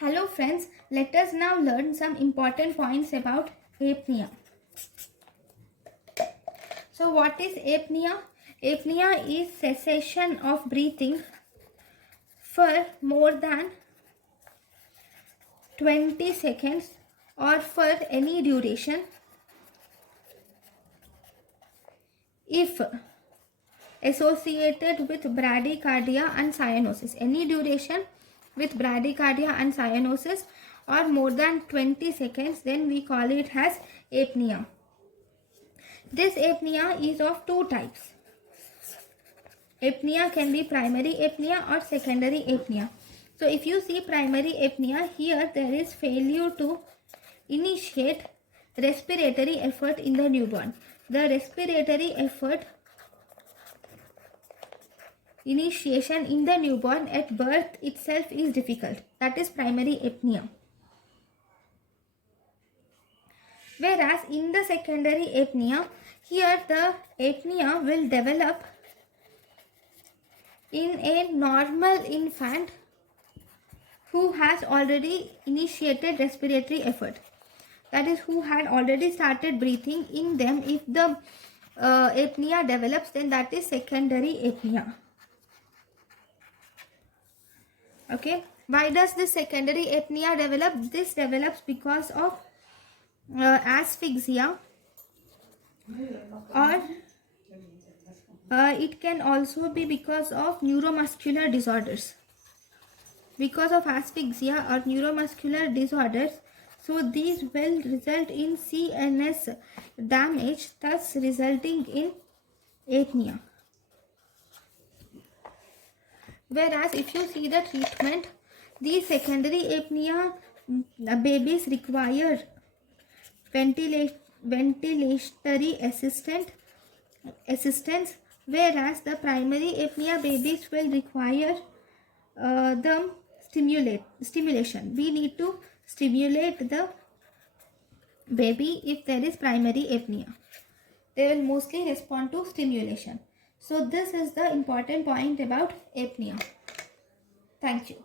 Hello friends, let us now learn some important points about apnea. So what is apnea? Apnea is cessation of breathing for more than 20 seconds or for any duration if associated with bradycardia and cyanosis. Any duration with bradycardia and cyanosis or more than 20 seconds, then we call it as apnea. This apnea is of two types. Apnea can be primary apnea or secondary apnea. So if you see primary apnea, here there is failure to initiate respiratory effort in the newborn. The respiratory effort initiation in the newborn at birth itself is difficult. That is primary apnea. Whereas in the secondary apnea, here the apnea will develop in a normal infant who has already initiated respiratory effort. That is, who had already started breathing in them. If the apnea develops, then that is secondary apnea. Okay. Why does this secondary apnea develop? This develops because of asphyxia, or it can also be because of neuromuscular disorders. Because of asphyxia or neuromuscular disorders, so these will result in CNS damage, thus resulting in apnea. Whereas if you see the treatment, the secondary apnea babies require ventilatory assistance, whereas the primary apnea babies will require the stimulation. We need to stimulate the baby if there is primary apnea. They will mostly respond to stimulation. So this is the important point about apnea. Thank you.